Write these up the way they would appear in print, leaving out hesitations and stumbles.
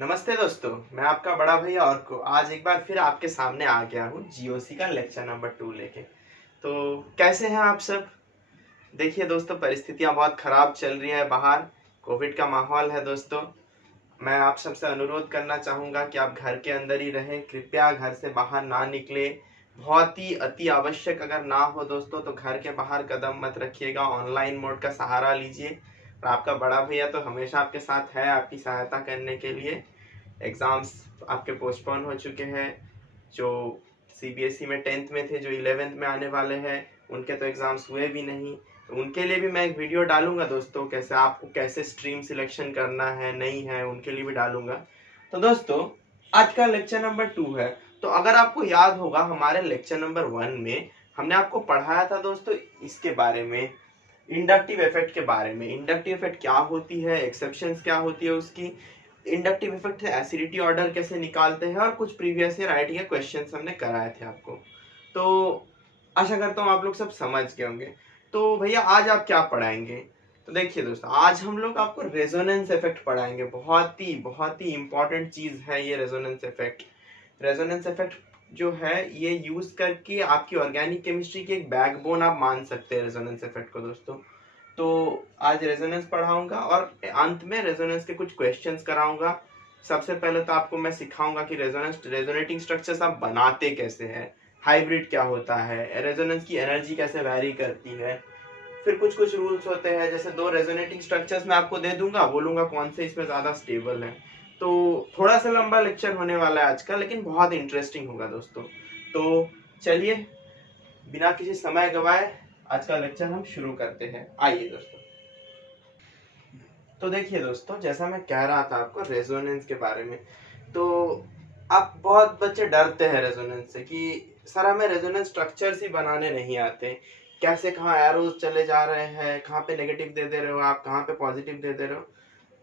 नमस्ते दोस्तों, मैं आपका बड़ा भैया और को आज एक बार फिर आपके सामने आ गया हूँ जीओसी का लेक्चर नंबर 2 लेके। तो कैसे हैं आप सब? देखिए दोस्तों, परिस्थितियां बहुत खराब चल रही है बाहर। कोविड का माहौल है दोस्तों। मैं आप सबसे अनुरोध करना चाहूँगा कि आप घर के अंदर ही रहें, कृपया घर से बाहर ना निकले। बहुत ही अति आवश्यक अगर ना हो दोस्तों तो घर के बाहर कदम मत रखिएगा, ऑनलाइन मोड का सहारा लीजिए। और आपका बड़ा भैया तो हमेशा आपके साथ है, आपकी सहायता करने के लिए। एग्ज़ाम्स आपके पोस्टपोन हो चुके हैं। जो सीबीएसई में 10th में थे, जो 11th में आने वाले हैं, उनके तो एग्ज़ाम्स हुए भी नहीं। तो उनके लिए भी मैं एक वीडियो डालूंगा दोस्तों, कैसे आपको कैसे स्ट्रीम सिलेक्शन करना है, नहीं है, उनके लिए भी डालूंगा। तो दोस्तों, आज का लेक्चर नंबर 2 है। तो अगर आपको याद होगा, हमारे लेक्चर नंबर 1 में हमने आपको पढ़ाया था दोस्तों इसके बारे में, इंडक्टिव इफेक्ट के बारे में। इंडक्टिव इफेक्ट क्या होती है, एक्सेप्शंस क्या होती है उसकी, इंडक्टिव इफेक्ट से एसिडिटी ऑर्डर कैसे निकालते हैं, और कुछ प्रीवियस ईयर आईटी के क्वेश्चंस हमने कराए थे आपको। तो आशा करता हूँ आप लोग सब समझ गए होंगे। तो भैया आज आप क्या पढ़ाएंगे? तो देखिए दोस्तों, आज हम लोग आपको रेजोनेंस इफेक्ट पढ़ाएंगे। बहुत ही इंपॉर्टेंट चीज है ये रेजोनेंस इफेक्ट। रेजोनेंस इफेक्ट जो है ये यूज करके आपकी ऑर्गेनिक केमिस्ट्री की एक बैकबोन आप मान सकते हैं रेजोनेंस इफेक्ट को दोस्तों। तो आज रेजोनेंस पढ़ाऊंगा और अंत में रेजोनेंस के कुछ क्वेश्चंस कराऊंगा। सबसे पहले तो आपको मैं सिखाऊंगा कि रेजोनेंस रेजोनेटिंग स्ट्रक्चर्स आप बनाते कैसे हैं, हाइब्रिड क्या होता है, रेजोनेंस की एनर्जी कैसे वैरी करती है। फिर कुछ कुछ रूल्स होते हैं, जैसे 2 रेजोनेटिंग स्ट्रक्चर्स मैं आपको दे दूंगा, बोलूंगा कौन से इसमें ज्यादा स्टेबल है। तो थोड़ा सा लंबा लेक्चर होने वाला है आज का, लेकिन बहुत इंटरेस्टिंग होगा दोस्तों। तो चलिए बिना किसी समय गवाए आज का लेक्चर हम शुरू करते हैं। आइए दोस्तों। तो देखिए दोस्तों, जैसा मैं कह रहा था आपको रेजोनेंस के बारे में, तो आप बहुत बच्चे डरते हैं रेजोनेंस से कि सर हमें रेजोनेंस स्ट्रक्चर्स ही बनाने नहीं आते, कैसे कहाँ एरोज चले जा रहे हैं, कहाँ पे नेगेटिव दे दे रहे हो आप, कहाँ पे पॉजिटिव दे दे रहे हो।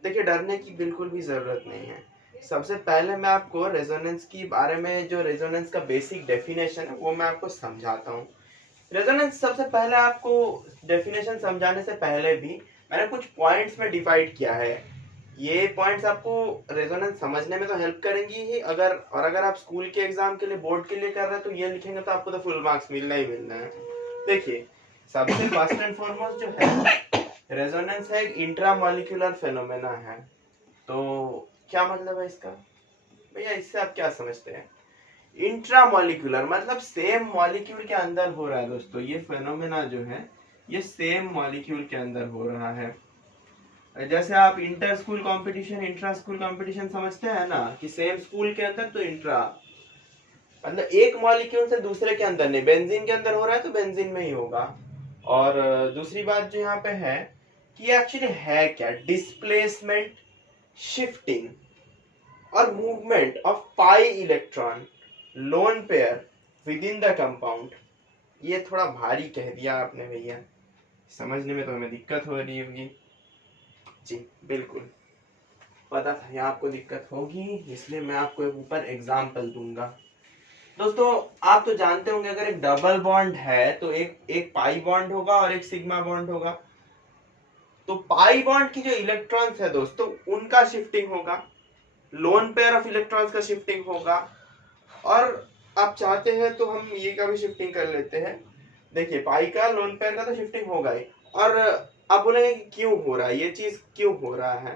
देखिए, डरने की बिल्कुल भी जरूरत नहीं है। सबसे पहले मैं आपको रेजोनेंस के बारे में, जो रेजोनेंस का बेसिक डेफिनेशन है वो मैं आपको समझाता हूँ। रेजोनेंस सबसे पहले आपको डेफिनेशन समझाने से पहले भी मैंने कुछ पॉइंट्स में डिवाइड किया है। ये पॉइंट्स आपको रेजोनेंस समझने में तो हेल्प करेंगी ही, अगर आप स्कूल के एग्जाम के लिए, बोर्ड के लिए कर रहे हैं तो ये लिखेंगे तो आपको तो फुल मार्क्स मिलना ही मिलना है। देखिए, सबसे फर्स्ट एंड फॉरमोस्ट जो है, रेजोनेंस है एक इंट्रामॉलिक्यूलर फेनोमेना है। तो क्या मतलब है इसका? भैया इससे आप क्या समझते हैं? इंट्रामॉलिक्यूलर मतलब सेम मॉलिक्यूल के अंदर हो रहा है दोस्तों। ये फेनोमेना जो है ये सेम मॉलिक्यूल के अंदर हो रहा है। जैसे आप inter school competition, intra school competition समझते हैं ना, कि सेम स्कूल के अंदर तो इंट्रा मतलब एक मॉलिक्यूल से दूसरे के अंदर नहीं, बेंजीन के अंदर हो रहा है तो बेंजीन में ही होगा। और दूसरी बात जो यहाँ पे है कि एक्चुअली है क्या, डिस्प्लेसमेंट, शिफ्टिंग और movement of pi electron lone pair with in the compound. ये थोड़ा भारी कह दिया आपने भैया, समझने में तो हमें दिक्कत हो रही होगी। जी बिल्कुल, पता था यहाँ आपको दिक्कत होगी, इसलिए मैं आपको एक ऊपर एग्जाम्पल दूंगा। दोस्तों, आप तो जानते होंगे अगर एक डबल बॉन्ड है तो एक एक पाई बॉन्ड होगा और एक सिग्मा बॉन्ड होगा। तो पाई बॉन्ड की जो इलेक्ट्रॉन्स है दोस्तों उनका शिफ्टिंग होगा, लोन पेयर ऑफ इलेक्ट्रॉन्स का शिफ्टिंग होगा, और आप चाहते हैं तो हम ये का भी शिफ्टिंग कर लेते हैं। देखिए, पाई का, लोन पेयर का तो शिफ्टिंग होगा ही। और आप बोलेंगे कि क्यों हो रहा है, ये चीज क्यों हो रहा है?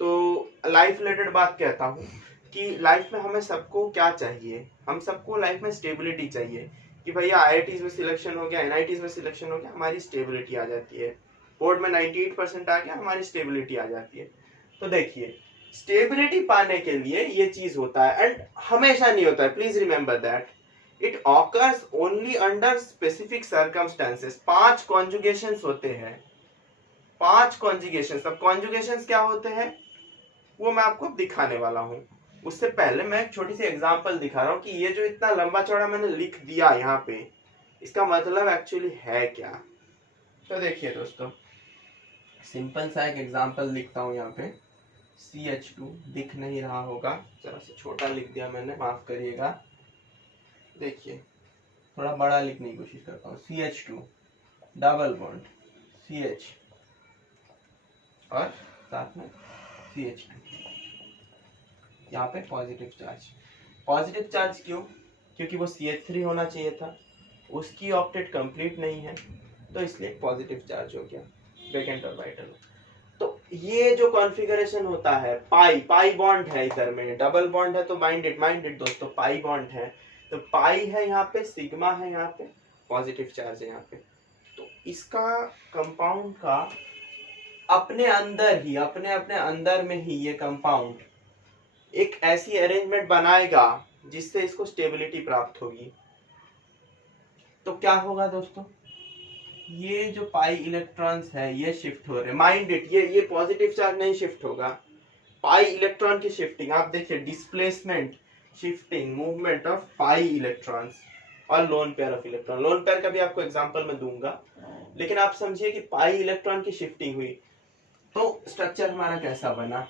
तो लाइफ रिलेटेड बात कहता हूँ कि लाइफ में हमें सबको क्या चाहिए, हम सबको लाइफ में स्टेबिलिटी चाहिए। कि भैया आईआईटीज में सिलेक्शन हो गया, एनआईटीज में सिलेक्शन हो गया, हमारी स्टेबिलिटी आ जाती है। बोर्ड में 98% आ गया, हमारी स्टेबिलिटी आ जाती है। तो देखिए, स्टेबिलिटी पाने के लिए ये चीज होता है, एंड हमेशा नहीं होता है, please remember that it occurs only under specific circumstances. 5 कॉन्जुगेशंस होते हैं, 5 कॉन्जुगेशंस। अब कॉन्जुगेशंस क्या होते हैं वो मैं आपको दिखाने वाला हूं। उससे पहले मैं एक छोटी सी एग्जांपल दिखा रहा हूं कि ये जो इतना लंबा चौड़ा मैंने लिख दिया यहाँ पे, इसका मतलब एक्चुअली है क्या। तो देखिए दोस्तों, सिंपल सा एक एग्जांपल लिखता हूं यहाँ पे। CH2 दिख नहीं रहा होगा, जरा सा छोटा लिख दिया मैंने, माफ करिएगा। देखिए, थोड़ा बड़ा लिखने की कोशिश करता हूँ। CH2 डबल बॉन्ड CH और साथ में CH2। यहाँ पे पॉजिटिव चार्ज क्यों? क्योंकि वो CH3 होना चाहिए था, उसकी ऑक्टेट कंप्लीट नहीं है, तो इसलिए पॉजिटिव चार्ज हो गया वैकेंट ऑर्बिटल। तो ये जो कॉन्फ़िगरेशन होता है, पाई बॉन्ड है इधर में, डबल बॉन्ड है तो माइंडेड दोस्तों, पाई बॉन्ड है, तो पाई है यहाँ पे, सिग्मा है यहाँ पे, पॉजिटिव चार्ज है यहाँ पे। तो इसका कंपाउंड का अपने अंदर ही, अपने अंदर में ही ये कंपाउंड एक ऐसी अरेंजमेंट बनाएगा जिससे इसको स्टेबिलिटी प्राप्त होगी। तो क्या होगा दोस्तों, ये जो पाई इलेक्ट्रॉन्स है ये शिफ्ट हो रहे, माइंड इट, ये पॉजिटिव चार्ज नहीं शिफ्ट होगा, पाई इलेक्ट्रॉन की शिफ्टिंग आप देखिए, displacement, shifting, movement of pi electrons और lone pair of electron. Lone pair का भी आपको एग्जांपल मैं दूंगा, लेकिन आप समझिए कि पाई इलेक्ट्रॉन की शिफ्टिंग हुई। तो स्ट्रक्चर हमारा कैसा बना,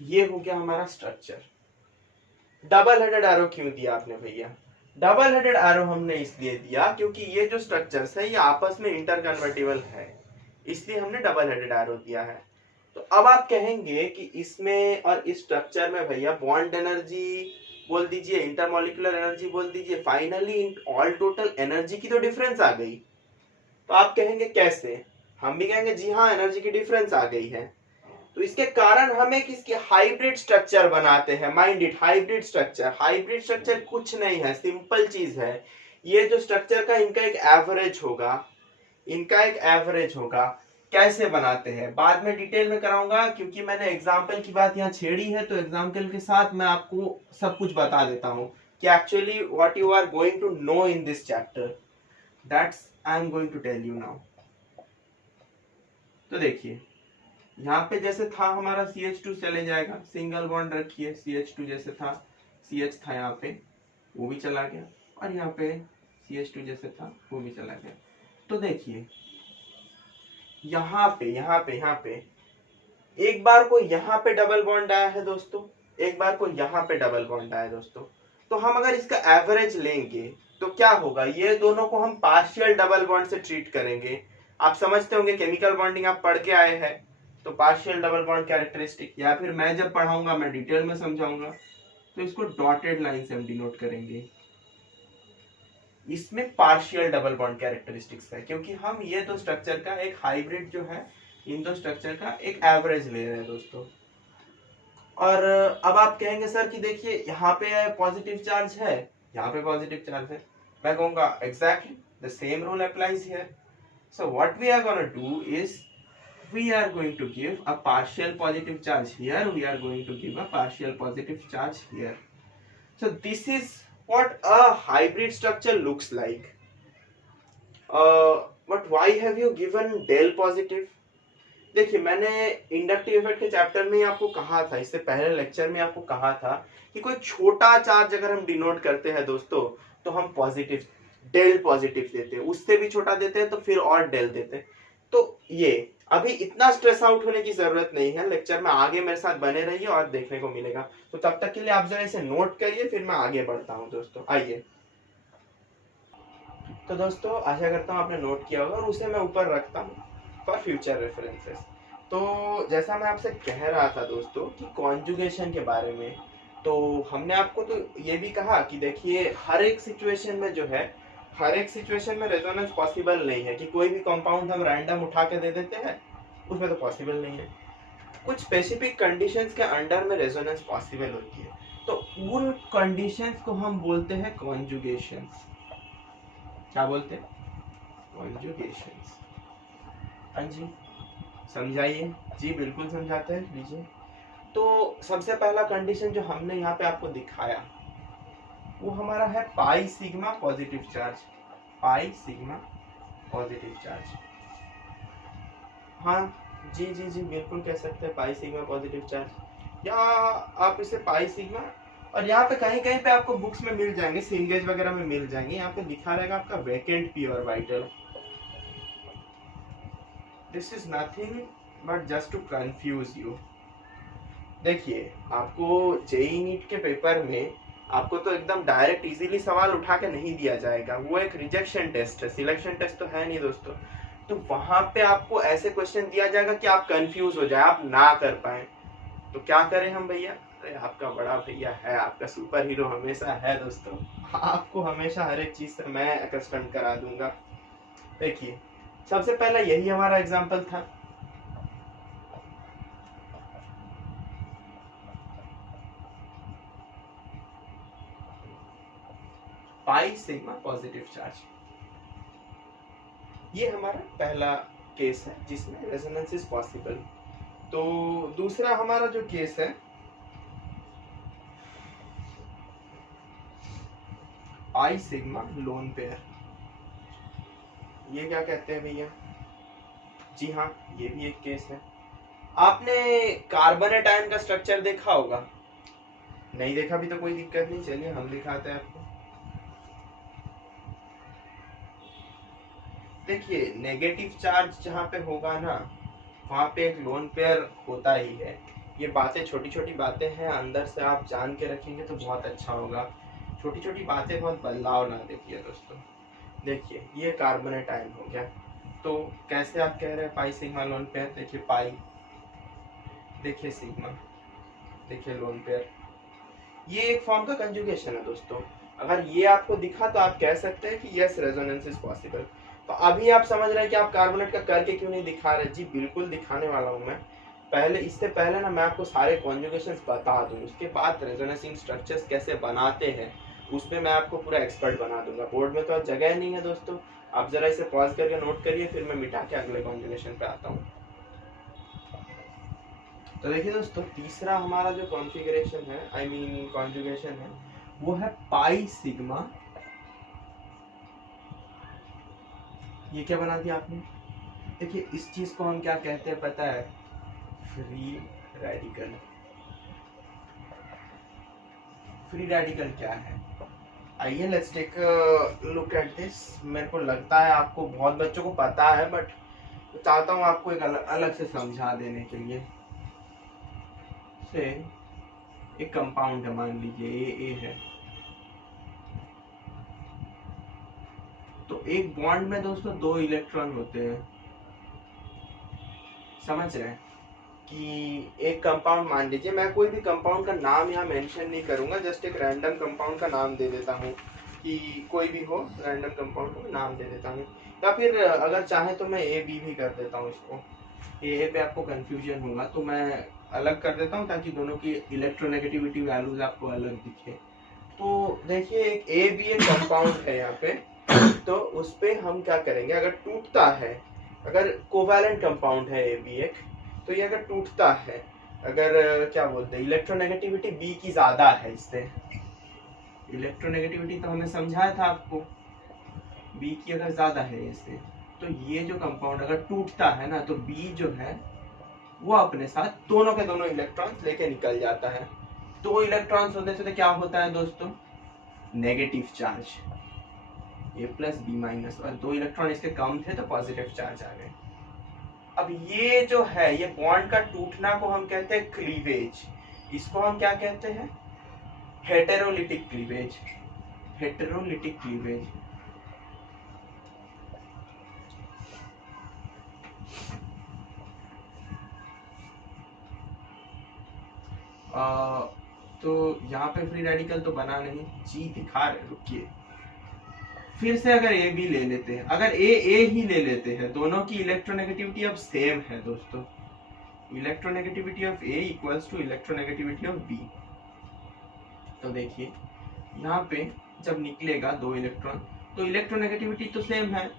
ये हो गया हमारा स्ट्रक्चर। डबल हेडेड एरो क्यों दिया आपने भैया? डबल हेडेड एरो हमने इसलिए दिया क्योंकि ये जो स्ट्रक्चर्स है ये आपस में इंटरकन्वर्टिबल है, इसलिए हमने डबल हेडेड एरो दिया है। तो अब आप कहेंगे कि इसमें और इस स्ट्रक्चर में भैया बॉन्ड एनर्जी बोल दीजिए, इंटरमॉलिक्यूलर एनर्जी बोल दीजिए, फाइनली ऑल टोटल एनर्जी की तो डिफरेंस आ गई। तो आप कहेंगे कैसे? हम भी कहेंगे जी हाँ, एनर्जी की डिफरेंस आ गई है। तो इसके कारण हम एक इसके हाइब्रिड स्ट्रक्चर बनाते हैं, माइंड इट, हाइब्रिड स्ट्रक्चर कुछ नहीं है, सिंपल चीज है। ये जो स्ट्रक्चर का इनका एक एवरेज होगा, कैसे बनाते हैं बाद में डिटेल में कराऊंगा, क्योंकि मैंने एग्जाम्पल की बात यहाँ छेड़ी है, तो एग्जाम्पल के साथ मैं आपको सब कुछ बता देता हूँ कि actually what you are going to know in this chapter, that's I am going to tell you now. तो देखिए यहाँ पे जैसे था हमारा CH2 चले जाएगा, सिंगल बॉन्ड रखिए, CH2 जैसे था, CH था यहाँ पे, वो भी चला गया, और यहाँ पे CH2 जैसे था वो भी चला गया। तो देखिए यहाँ पे एक बार को यहाँ पे डबल बॉन्ड आया है दोस्तों, एक बार को यहाँ पे डबल बॉन्ड आया है दोस्तों। तो हम अगर इसका एवरेज लेंगे तो क्या होगा, ये दोनों को हम पार्शियल डबल बॉन्ड से ट्रीट करेंगे। आप समझते होंगे, केमिकल बॉन्डिंग आप पढ़ के आए हैं, तो पार्शियल डबल बॉन्ड कैरेक्टरिस्टिक, या फिर मैं जब पढ़ाऊंगा मैं डिटेल में समझाऊंगा, तो इसको डॉटेड लाइन से हम डिनोट करेंगे। इसमें पार्शियल डबल बॉन्ड कैरेक्टरिस्टिक्स है, क्योंकि हम ये दो स्ट्रक्चर का एक हाइब्रिड जो है, इन दो स्ट्रक्चर का एक एवरेज ले रहे हैं दोस्तों। और अब आप कहेंगे सर कि देखिए यहाँ पे पॉजिटिव चार्ज है, यहाँ पे पॉजिटिव चार्ज है, मैं कहूंगा exactly the same rule applies here. So what we are gonna do is we are going to give a partial positive charge here, we are going to give a partial positive charge here. So this is what a hybrid structure looks like. But why have you given del positive? देखिए मैंने inductive effect के chapter में आपको कहा था, इससे पहले lecture में आपको कहा था कि कोई छोटा चार्ज अगर हम डिनोट करते हैं दोस्तों, तो हम पॉजिटिव डेल पॉजिटिव देते हैं, उससे भी छोटा देते हैं तो फिर और डेल देते हैं। तो ये अभी इतना स्ट्रेस आउट होने की जरूरत नहीं है, लेक्चर में आगे मेरे साथ बने रहिए और देखने को मिलेगा। तो तब तक के लिए आप जरा इसे नोट करिए, फिर मैं आगे बढ़ता हूँ दोस्तों। आइए, तो दोस्तों आशा करता हूँ आपने नोट किया होगा और उसे मैं ऊपर रखता हूँ फॉर फ्यूचर रेफरेंसेस। तो जैसा मैं आपसे कह रहा था दोस्तों कि कॉन्जुगेशन के बारे में, तो हमने आपको तो ये भी कहा कि देखिए हर एक सिचुएशन में जो है, हर एक सिचुएशन में रेजोनेंस पॉसिबल नहीं है कि कोई भी कंपाउंड हम रैंडम उठा के दे देते हैं, उसमें तो पॉसिबल नहीं है। कुछ स्पेसिफिक कंडीशंस के अंडर में रेजोनेंस पॉसिबल होती है, तो उन कंडीशंस को हम बोलते हैं कॉन्जुगेशंस। क्या बोलते हैं? कॉन्जुगेशंस। हाँ जी, समझाइए। जी बिल्कुल समझाते हैं, लीजिए। तो सबसे पहला कंडीशन जो हमने यहाँ पे आपको दिखाया वो हमारा है पाई सिग्मा पॉजिटिव चार्ज, पाई सिग्मा पॉजिटिव चार्ज। हाँ जी जी जी बिल्कुल कह सकते हैं पाई सिग्मा पॉजिटिव चार्ज, या आप इसे पाई सिग्मा, और यहाँ पे कहीं कहीं पे आपको बुक्स में मिल जाएंगे, सिंगेज वगैरह में मिल जाएंगे, यहाँ पे लिखा रहेगा आपका vacant P orbital. This is nothing but just to confuse you. देखिए आपको जेई नीट के पेपर में आपको तो एकदम डायरेक्ट इजीली सवाल उठा के नहीं दिया जाएगा, वो एक रिजेक्शन टेस्ट है, सिलेक्शन टेस्ट तो है नहीं दोस्तों। तो वहां पे आपको ऐसे क्वेश्चन दिया जाएगा कि आप कंफ्यूज हो जाए, आप ना कर पाए। तो क्या करें हम भैया? अरे आपका बड़ा भैया है, आपका सुपर हीरो हमेशा है दोस्तों, आपको हमेशा हर एक चीज से मैं अकस्टम करा दूंगा। देखिए सबसे पहला यही हमारा एग्जाम्पल था। पाई सिग्मा पॉजिटिव चार्ज, ये हमारा पहला केस है जिसमें रेजोनेंस इज पॉसिबल। तो दूसरा हमारा जो केस है, पाई सिग्मा लोन पेयर, ये क्या कहते हैं भैया? जी हाँ, ये भी एक केस है। आपने कार्बोनेट आयन का स्ट्रक्चर देखा होगा, नहीं देखा भी तो कोई दिक्कत नहीं, चलिए हम दिखाते हैं आपको। देखिए नेगेटिव चार्ज जहाँ पे होगा ना, वहाँ पे एक लोन पेयर होता ही है। ये बातें छोटी छोटी बातें हैं, अंदर से आप जान के रखेंगे तो बहुत अच्छा होगा। छोटी छोटी बातें बहुत बदलाव ना देखिए दोस्तों। देखिए ये कार्बोनेट आयन हो गया, तो कैसे आप कह रहे हैं पाई सिग्मा लोन पेयर? देखिए पाई, देखिए सिग्मा, देखिए लोन पेयर, ये एक फॉर्म का कंजुगेशन है दोस्तों। अगर ये आपको दिखा तो आप कह सकते हैं कि यस रेजोनेंस इज पॉसिबल। तो अभी आप समझ रहे हैं कि आप कार्बोनेट का करके क्यों नहीं दिखा रहे? जी बिल्कुल दिखाने वाला हूँ मैं। पहले, इससे पहले ना मैं आपको सारे कॉन्जुगेशंस बता दूं, उसके बाद रेजोनेंसिंग स्ट्रक्चर्स कैसे बनाते हैं उसमें मैं आपको पूरा एक्सपर्ट बना दूंगा। बोर्ड में तो अब जगह नहीं है दोस्तों, आप जरा इसे पॉज करके नोट करिए, फिर मैं मिटा के अगले कॉन्जुगेशन पे आता हूँ। तो देखिए दोस्तों, तीसरा हमारा जो कॉन्फ़िगरेशन है, आई मीन कॉन्जुगेशन है, वो है पाई सिग्मा। ये क्या बना दिया आपने? देखिए इस चीज को हम क्या कहते हैं पता है? Free radical. फ्री रेडिकल क्या है? आइए let's take look at this. मेरे को लगता है आपको बहुत बच्चों को पता है, बट चाहता हूँ आपको एक अलग से समझा देने के लिए। से एक कंपाउंड है, मान लीजिए ए है, तो एक बॉन्ड में दोस्तों 2 इलेक्ट्रॉन होते हैं। समझ रहे हैं कि एक कंपाउंड, मान लीजिए, मैं कोई भी कंपाउंड का नाम यहाँ मेंशन नहीं करूंगा, जस्ट एक रैंडम कंपाउंड का नाम दे देता हूँ कि कोई भी हो, रैंडम कंपाउंड को नाम दे देता हूँ। या फिर अगर चाहे तो मैं ए बी भी कर देता हूँ इसको। ए पे आपको कंफ्यूजन होगा तो मैं अलग कर देता हूँ ताकि दोनों की इलेक्ट्रोनेगेटिविटी वैल्यूज आपको अलग दिखे। तो देखिए एक ए बी एक कंपाउंड है यहाँ पे, तो उस पे हम क्या करेंगे, अगर टूटता है, अगर कोवैलेंट कंपाउंड है ए बी एक, तो ये अगर टूटता है, अगर क्या बोलते हैं इलेक्ट्रोनेगेटिविटी बी की ज्यादा है इससे, इलेक्ट्रोनेगेटिविटी तो हमने समझाया था आपको, बी की अगर ज्यादा है इससे, तो ये जो कंपाउंड अगर टूटता है ना, तो बी जो है वो अपने साथ दोनों के दोनों इलेक्ट्रॉन्स लेके निकल जाता है। 2 इलेक्ट्रॉन्स होने से तो क्या होता है दोस्तों? नेगेटिव चार्ज, ए प्लस बी माइनस, और 2 इलेक्ट्रॉन इसके कम थे तो पॉजिटिव चार्ज आ गए। अब ये जो है, ये बॉन्ड का टूटना को हम कहते हैं क्लीवेज। इसको हम क्या कहते हैं? Heterolytic cleavage. Heterolytic cleavage. तो यहाँ पे फ्री रेडिकल तो बना नहीं, जी दिखा रहे, रुकिए फिर से अगर ए बी ले लेते हैं, अगर ए ही ले लेते हैं, दोनों की इलेक्ट्रोनेगेटिविटी अब सेम है दोस्तों। Electronegativity of A equals to electronegativity of B. तो देखिए यहाँ पे जब निकलेगा 2 इलेक्ट्रॉन, तो इलेक्ट्रोनेगेटिविटी तो सेम है।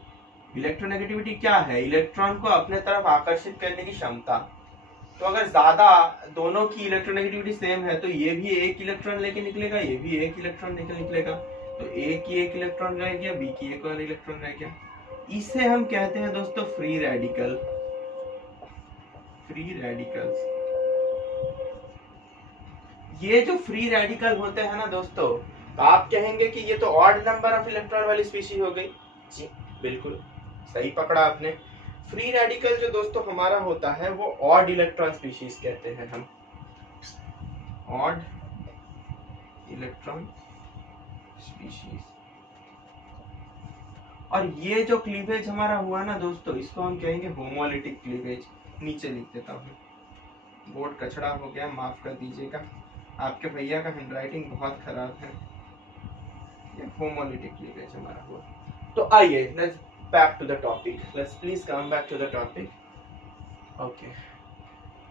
इलेक्ट्रोनेगेटिविटी क्या है? इलेक्ट्रॉन को अपने तरफ आकर्षित करने की क्षमता। तो अगर ज्यादा, दोनों की इलेक्ट्रोनेगेटिविटी सेम है, तो ये भी एक इलेक्ट्रॉन लेके निकलेगा, ये भी एक इलेक्ट्रॉन लेके निकलेगा, तो ए की एक इलेक्ट्रॉन रह गया, बी की एक और इलेक्ट्रॉन रह गया। इसे हम कहते हैं दोस्तों फ्री रेडिकल। फ्री रेडिकल्स, ये जो फ्री रेडिकल होते हैं ना दोस्तों, तो आप कहेंगे कि ये तो ऑड नंबर ऑफ इलेक्ट्रॉन वाली स्पीशीज हो गई। जी बिल्कुल सही पकड़ा आपने। फ्री रेडिकल जो दोस्तों हमारा होता है वो ऑड इलेक्ट्रॉन स्पीशीज कहते हैं हम, ऑड इलेक्ट्रॉन स्पीशीज। और ये जो क्लीवेज हमारा हुआ ना दोस्तों, इसको हम कहेंगे होमोलिटिक क्लीवेज। नीचे लिख देता हूँ, बोर्ड कचड़ा हो गया, माफ कर दीजिएगा, आपके भैया का हैंडराइटिंग बहुत खराब है। ये होमोलिटिक क्लीवेज हमारा हुआ। तो आइए, let's back to the topic, let's please come back to the topic. Okay,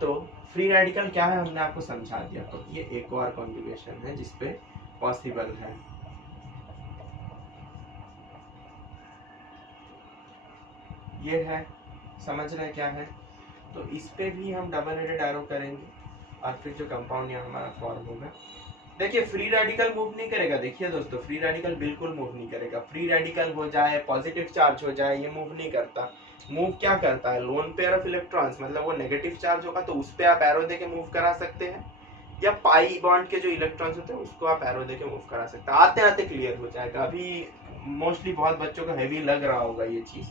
तो फ्री रेडिकल क्या है हमने आपको समझा दिया। तो ये एक और कॉन्जुगेशन है जिसपे पॉसिबल है। ये है, समझ रहे हैं क्या है। तो इस पे भी हम डबल हेडेड एरो करेंगे और फिर जो कंपाउंड यहाँ हमारा फॉर्म होगा। देखिए फ्री रेडिकल मूव नहीं करेगा। देखिए दोस्तों, फ्री रेडिकल बिल्कुल मूव नहीं करेगा। फ्री रेडिकल हो जाए, पॉजिटिव चार्ज हो जाए, ये मूव नहीं करता। मूव क्या करता है, लोन पेयर ऑफ इलेक्ट्रॉन्स, मतलब वो नेगेटिव चार्ज होगा तो उस पे आप एरो देके मूव करा सकते हैं, या पाई बॉन्ड के जो इलेक्ट्रॉन्स होते हैं उसको आप एरो देके मूव करा सकते हैं। आते आते क्लियर हो जाएगा। अभी मोस्टली बहुत बच्चों को हैवी लग रहा होगा ये चीज,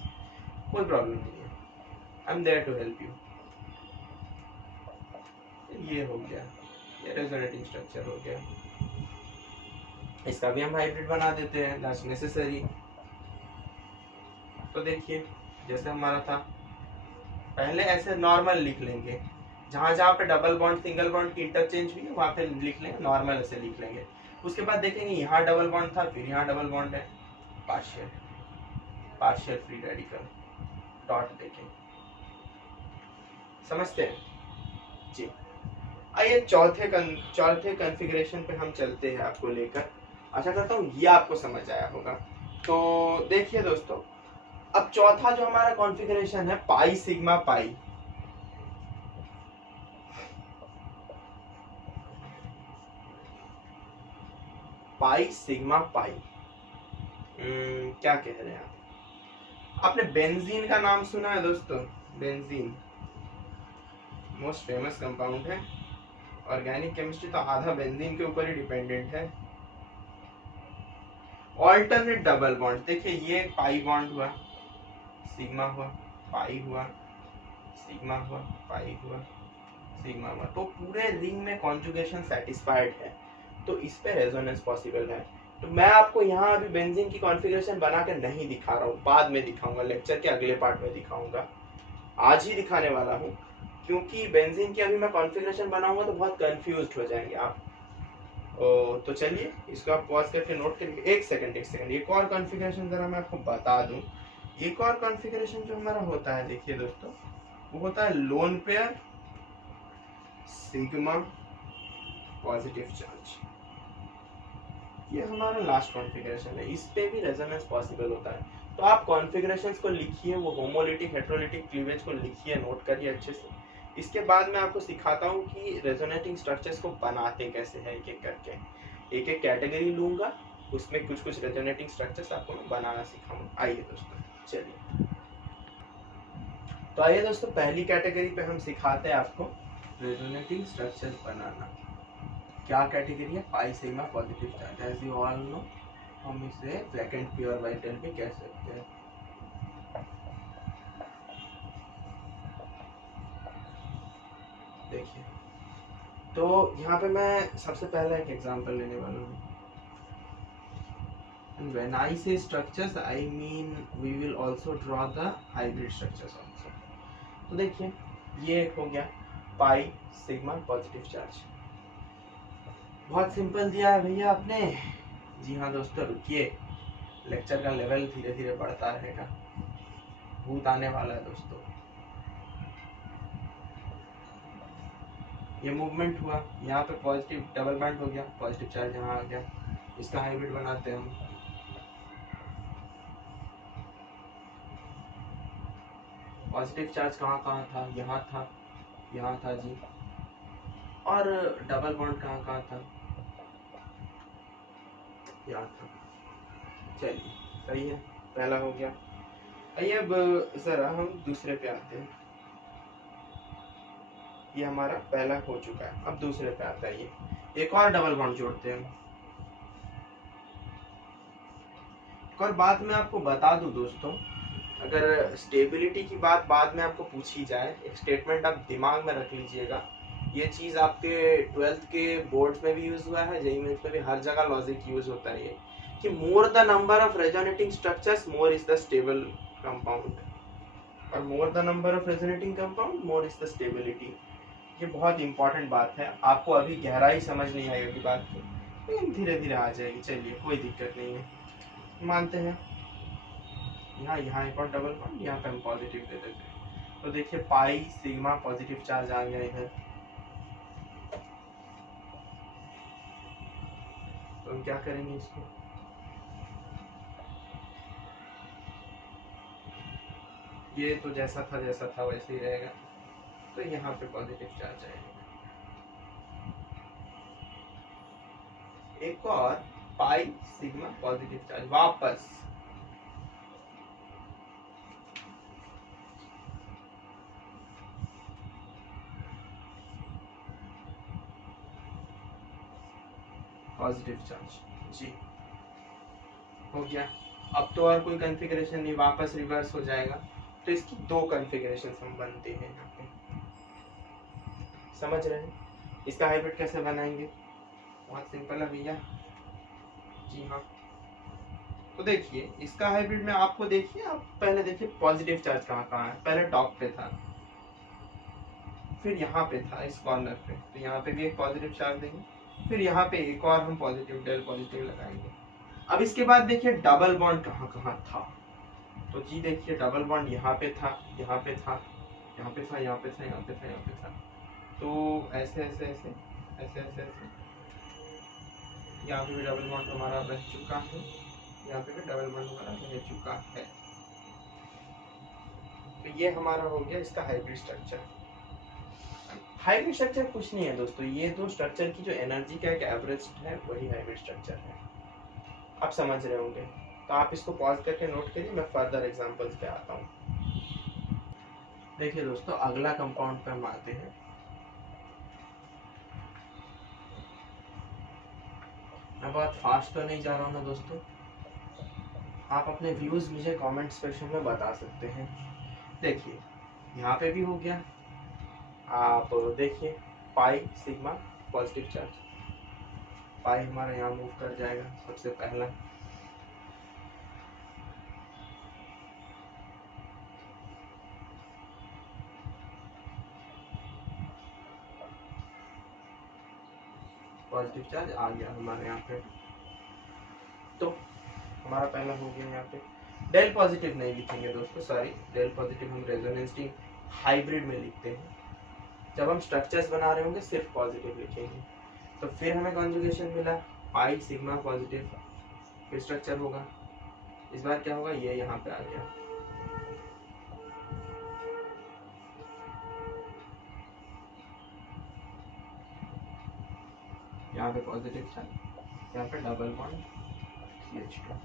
कोई प्रॉब्लम नहीं है, I am there to help you. ये हो गया, ये रेजोनेटिंग स्ट्रक्चर हो गया। इसका भी हम हाइब्रिड बना देते हैं, दैट्स नेसेसरी। तो देखिए जैसे हमारा था, पहले ऐसे नॉर्मल लिख लेंगे, जहां जहां पे डबल बॉन्ड सिंगल बॉन्ड की इंटरचेंज हुई है वहां पे लिख लेंगे, नॉर्मल ऐसे लिख लेंगे। उसके बाद देखेंगे यहाँ डबल बॉन्ड था, फिर यहाँ डबल बॉन्ड है, partial partial free radical, dot देखें। समझते हैं जी। आइए चौथे कॉन्फ़िगरेशन पे हम चलते हैं आपको लेकर। आशा करता हूँ ये आपको समझ आया होगा। तो देखिए दोस्तों, अब चौथा जो हमारा कॉन्फ़िगरेशन है, pi sigma pi. Pi sigma pi, क्या कह रहे हैं आप? आपने बेंजीन का नाम सुना है दोस्तों? बेंजीन मोस्ट फेमस कंपाउंड है। ऑर्गेनिक केमिस्ट्री तो आधा बेंजीन के ऊपर ही डिपेंडेंट है। ऑल्टरनेट डबल बॉन्ड, देखिए ये पाई बॉन्ड हुआ, सिग्मा हुआ, पाई हुआ, सिग्मा हुआ, पाई हुआ, सिग्मा हुआ, तो पूरे रिंग में कॉन्जुगेशन सेटिस्फाइड है, तो इस पे रेजोनेंस पॉसिबल है। तो मैं आपको यहाँ अभी बेंजीन की कॉन्फ़िगरेशन बना के नहीं दिखा रहा हूँ, बाद में दिखाऊंगा, लेक्चर के अगले पार्ट में दिखाऊंगा। आज ही दिखाने वाला हूँ, क्योंकि बेंजीन की अभी मैं कॉन्फ़िगरेशन बनाऊंगा तो बहुत कंफ्यूज्ड हो जाएंगे आप। तो चलिए इसको आप पॉज करके नोट करिए। एक सेकंड, एक और कॉन्फ़िगरेशन जरा मैं आपको बता दूं। एक और कॉन्फ़िगरेशन जो हमारा होता है, देखिए दोस्तों, वो होता है lone pair sigma positive charge. ये हमारा लास्ट कॉन्फ़िगरेशन है, इस पे भी रेजोनेंस पॉसिबल होता है। तो आप कॉन्फ़िगरेशंस को लिखिए, वो होमोलिटिक हेटेरोलिटिक क्लीवेज को लिखिए, नोट करिए अच्छे से। इसके बाद मैं आपको सिखाता हूँ कि रेजोनेटिंग स्ट्रक्चर्स को बनाते कैसे हैं, एक एक करके। एक एक कैटेगरी लूंगा, उसमें कुछ कुछ रेजोनेटिंग स्ट्रक्चर्स आपको मैं बनाना सिखाऊंगा। आइए दोस्तों, चलिए। तो आइए दोस्तों, पहली कैटेगरी पे हम सिखाते हैं आपको रेजोनेटिंग स्ट्रक्चर्स बनाना। क्या कैटेगरी है? Pi sigma positive charge. As you all know, हम इसे ब्लैक एंड प्योर वाइटल भी कह सकते हैं। देखिए, तो यहाँ पे मैं सबसे पहला एक एग्जांपल लेने वाला हूँ। And when I say structures, I mean we will also draw the hybrid structures also. तो देखिए, ये एक हो गया पाई सिग्मा पॉजिटिव चार्ज। बहुत सिंपल दिया है भैया आपने। जी हाँ दोस्तों, रुकिए, लेक्चर का लेवल धीरे धीरे बढ़ता रहेगा, भूत आने वाला है दोस्तों। ये मूवमेंट हुआ, यहाँ पे पॉजिटिव डबल बॉन्ड हो गया, पॉजिटिव चार्ज यहाँ आ गया, इसका हाइब्रिड बनाते हैं हम। पॉजिटिव चार्ज कहाँ कहाँ था? यहाँ था, यहाँ था जी। और डबल बॉन्ड कहाँ कहाँ था? यहाँ था। चलिए सही है, पहला हो गया। आइए अब जरा हम दूसरे पे आते हैं। ये हमारा पहला हो चुका है, अब दूसरे पे आता है। ये एक और डबल बॉन्ड जोड़ते हैं। एक और बात मैं आपको बता दूं दोस्तों, अगर स्टेबिलिटी की बात बाद में आपको पूछी जाए, एक स्टेटमेंट आप दिमाग में रख लीजिएगा ये चीज़ आपके 12th के बोर्ड्स में भी यूज हुआ है, जेईई मेंस में भी, हर जगह लॉजिक यूज होता है ये कि more the number of resonating structures more is the stable compound, और more the number of resonating compound more is the stability. ये बहुत इंपॉर्टेंट बात है, आपको अभी गहराई समझ नहीं आई होगी बात की, लेकिन धीरे धीरे आ जाएगी, चलिए कोई दिक्कत नहीं है, मानते हैं। यहाँ एक और डबल बॉन्ड, यहाँ पे हम पॉजिटिव दे देते हैं, तो देखिए पाई सिग्मा पॉजिटिव चार्ज आ गया इधर, तो हम क्या करेंगे इसको, ये तो जैसा था वैसे ही रहेगा, तो यहाँ पे पॉजिटिव चार्ज आएगा। एक और पाई सिग्मा पॉजिटिव चार्ज वापस, पॉजिटिव चार्ज जी, हो गया। अब तो और कोई कॉन्फ़िगरेशन नहीं, वापस रिवर्स हो जाएगा, तो इसकी दो कॉन्फ़िगरेशन हम बनते हैं यहाँ पे, समझ रहे हैं। इसका हाइब्रिड कैसे बनाएंगे, बहुत सिंपल है भैया जी हाँ। तो देखिए इसका हाइब्रिड में आपको देखिए, आप पहले देखिए पॉजिटिव चार्ज कहाँ कहाँ है, पहले टॉप पे था, फिर यहाँ पे था इस कॉर्नर पे, तो यहाँ पे भी एक पॉजिटिव चार्ज देंगे, फिर यहाँ पे एक और हम पॉजिटिव डेल पॉजिटिव लगाएंगे। अब इसके बाद देखिए डबल बॉन्ड कहाँ कहाँ था, तो जी देखिए डबल बॉन्ड यहाँ पे था, यहाँ पे था, यहाँ पे था, यहाँ पे था, यहाँ पे था, यहाँ पे था, तो ऐसे ऐसे ऐसे ऐसे ऐसे ऐसे, यहाँ पे भी डबल बॉन्ड हमारा रह चुका है, यहाँ पे भी डबल बॉन्ड हमारा रह चुका है। तो ये हमारा हो गया इसका हाइब्रिड स्ट्रक्चर। हाइब्रिड स्ट्रक्चर कुछ नहीं है दोस्तों, ये दो स्ट्रक्चर की जो एनर्जी का एक एवरेज है वही हाइब्रिड स्ट्रक्चर है, आप समझ रहे होंगे। तो आप इसको पॉज करके नोट करिए, मैं फर्दर एग्जांपल्स पे आता हूँ। देखिए दोस्तों अगला कंपाउंड पे हम आते हैं, मैं बहुत फास्ट तो नहीं जा रहा हूँ ना दोस्तों, आप अपने व्यूज मुझे कमेंट सेक्शन में बता सकते हैं। देखिए यहाँ पे भी हो गया, आप देखिए पाई सिग्मा पॉजिटिव चार्ज, पाई हमारा यहाँ मूव कर जाएगा सबसे पहला, पॉजिटिव चार्ज आ गया हमारे यहाँ पे, तो हमारा पहला हो गया। यहाँ पे डेल पॉजिटिव नहीं लिखेंगे दोस्तों, सॉरी, डेल पॉजिटिव हम रेजोनेंस टी हाइब्रिड में लिखते हैं, जब हम स्ट्रक्चर्स बना रहे होंगे सिर्फ पॉजिटिव लिखेंगे। तो फिर हमें कॉन्जुगेशन मिला पाई सिग्मा पॉजिटिव, फिर स्ट्रक्चर होगा, इस बार क्या होगा, ये यहाँ पे आ गया, यहाँ पे पॉजिटिव था, यहाँ पे डबल बॉन्ड CH2,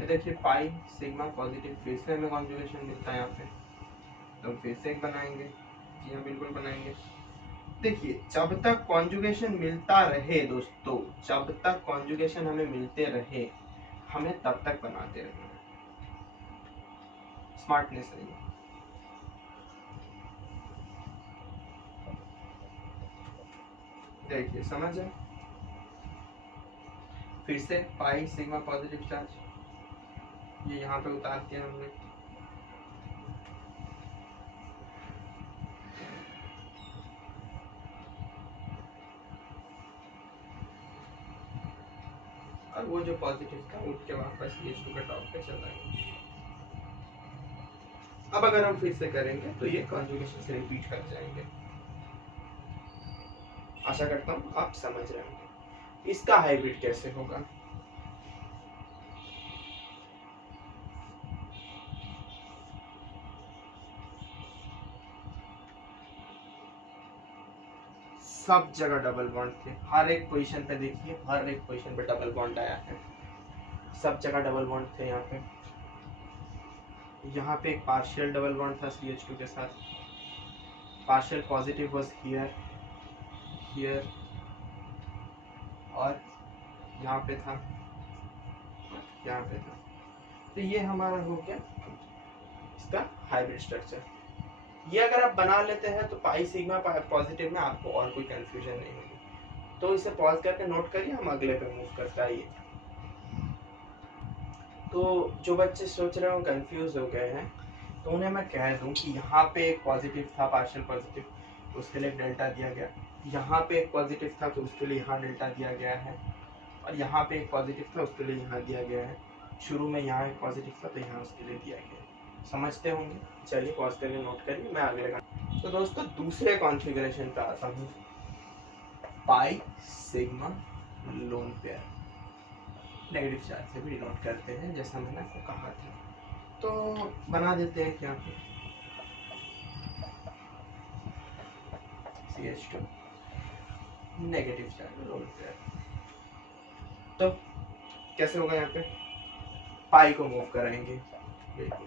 ये देखिए पाई सिग्मा पॉजिटिव, फिर से हमें कॉन्जुगेशन मिलता है यहाँ पे, तो फिर से एक बनाएंगे, जी हाँ बिल्कुल बनाएंगे। देखिए जब तक कॉन्जुगेशन मिलता रहे दोस्तों, जब तक कॉन्जुगेशन हमें मिलते रहे, हमें तब तक बनाते रहना है, स्मार्टनेस है ये। देखिए समझ है, फिर से पाई सिग्मा पॉजिटिव चार्ज, ये यहाँ पे उतार दिया हमने, और वो जो पॉजिटिव था उठ के वापस CH2 के टॉप पे चला गया। अब अगर हम फिर से करेंगे तो ये कॉन्जुगेशन से रिपीट कर जाएंगे, आशा करता हूँ आप समझ रहे होंगे। इसका हाइब्रिड कैसे होगा, सब जगह डबल बॉन्ड थे, हर एक पोजीशन पे देखिए, हर एक पोजीशन पे डबल बॉन्ड आया है, सब जगह डबल बॉन्ड थे। यहाँ पे एक पार्शियल डबल बॉन्ड था CH2 के साथ, partial positive was here, here, और यहाँ पे था, यहाँ पे था, तो ये हमारा हो गया इसका हाइब्रिड स्ट्रक्चर। ये अगर आप बना लेते हैं तो पाई सिग्मा पॉजिटिव में आपको और कोई कंफ्यूजन नहीं होगी। तो इसे पॉज करके नोट करिए, हम अगले पे मूव करते आइए। तो जो बच्चे सोच रहे हो कंफ्यूज हो गए हैं, तो उन्हें मैं कह दूं कि यहाँ पे एक पॉजिटिव था पार्शियल पॉजिटिव, उसके लिए डेल्टा दिया गया। यहाँ पे एक पॉजिटिव था तो उसके लिए यहाँ डेल्टा दिया गया है, और यहाँ पे एक पॉजिटिव था उसके लिए यहाँ दिया गया है। शुरू में यहाँ एक पॉजिटिव था तो यहाँ उसके लिए दिया गया है। समझते होंगे। चलिए पॉज करके नोट करिए, मैं अगले का। तो दोस्तों दूसरे कॉन्फ़िगरेशन पे आता हूँ, pi sigma lone pair. Negative charge से भी डिनोट करते हैं जैसा मैंने आपको कहा था। तो बना देते हैं क्या पे CH2 negative charge lone pair. तो कैसे होगा, यहाँ पे पाई को मूव कराएंगे, बिल्कुल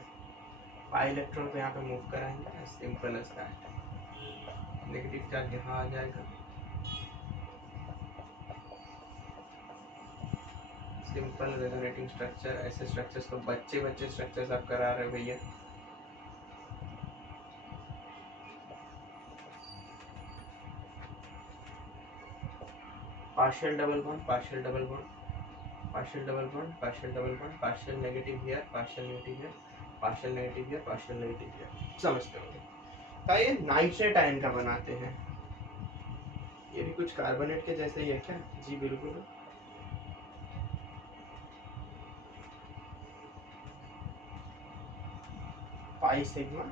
पाई इलेक्ट्रॉन को यहाँ पे मूव कराएंगे, simple as that. Negative charge यहाँ आ जाएगा, सिंपल रेजोनेटिंग स्ट्रक्चर। ऐसे स्ट्रक्चर्स तो बच्चे स्ट्रक्चर्स आप करा रहे हो भैया। Partial double bond, partial double bond, partial double bond, partial double bond, partial negative here, partial negative here, partial negative here, partial negative here. समझते होंगे। तो ये नाइट्रेट आयन का बनाते हैं। ये भी कुछ कार्बोनेट के जैसे ही है क्या? जी बिल्कुल। Pi sigma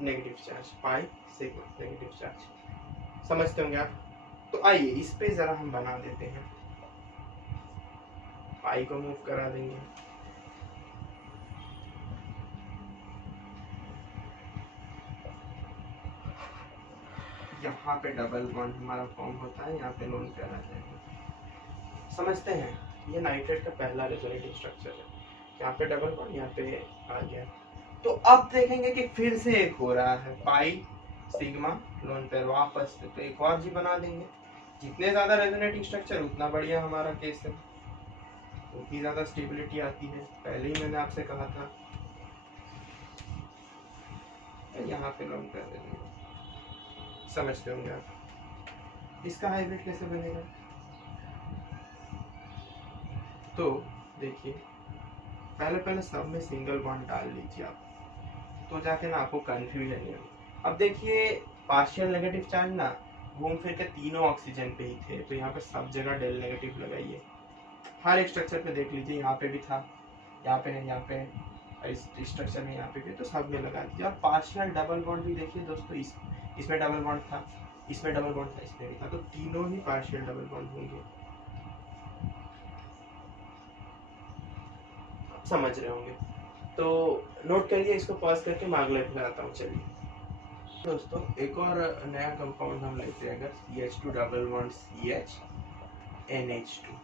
negative charge, pi sigma negative charge. समझते होंगे आप। तो आइए इस पे जरा हम बना देते हैं। पाई को मूव करा देंगे, यहाँ पे डबल बॉन्ड हमारा फॉर्म होता है, यहाँ पे लोन पेयर आ जाएगा। समझते हैं। ये नाइट्रेट का पहला रेजोनेटिंग स्ट्रक्चर है। यहाँ पे डबल बॉन्ड, यहाँ पे आ गया। तो अब देखेंगे कि फिर से एक हो रहा है, पाई सिग्मा लोन पेयर वापस से। तो एक और जी बना देंगे। जितने ज्यादा रेजोनेटिंग स्ट्रक्चर उतना बढ़िया हमारा केस है, उतनी ज्यादा स्टेबिलिटी आती है। पहले ही मैंने आपसे कहा था। यहाँ पे लोन कर देंगे। समझते होंगे आप। इसका हाइब्रिड कैसे बनेगा? तो देखिए, पहले सब में सिंगल बॉन्ड डाल लीजिए आप, तो जाके ना आपको कंफ्यूजन नहीं होगी। अब देखिए पार्शियल नेगेटिव चार्ज ना घूम फिर के तीनों ऑक्सीजन पे ही थे, तो यहाँ पे सब जगह डेल नेगेटिव लगाइए। हर एक स्ट्रक्चर पे देख लीजिए, यहाँ पे भी था, यहाँ पे है, यहाँ पे है, इस स्ट्रक्चर में यहाँ पे भी, तो सब में लगा दीजिए। और पार्शियल डबल बॉन्ड भी देखिए दोस्तों, इसमें डबल बॉन्ड था, इसमें डबल बॉन्ड था, इसमें भी था, तो तीनों ही पार्शियल डबल बॉन्ड होंगे। समझ रहे होंगे। तो नोट करिए, इसको पॉज करके मैं अगले पे आता हूँ। चलिए दोस्तों, एक और नया कंपाउंड हम लेते हैं। अगर CH2 double bond CH NH2,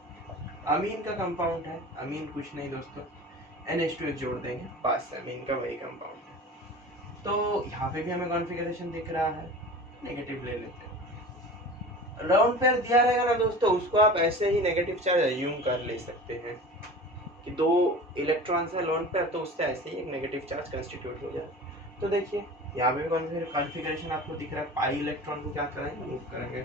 अमीन का कंपाउंड है। अमीन कुछ नहीं दोस्तों, NH2 एक जोड़ देंगे, बस अमीन का वही कंपाउंड है। तो यहाँ पे भी हमें कॉन्फ़िगरेशन दिख रहा है, नेगेटिव ले लेते हैं। राउंड पेयर दिया रहेगा ना दोस्तों, उसको आप ऐसे ही नेगेटिव चार्ज अज्यूम कर ले सकते हैं कि 2 इलेक्ट्रॉन्स है लोन पेयर, तो उससे ऐसे ही एक नेगेटिव चार्ज कंस्टिट्यूट हो जाए। तो देखिए यहाँ पे कॉन्फ़िगरेशन आपको दिख रहा है। पाई इलेक्ट्रॉन को क्या करेंगे, मूव करेंगे।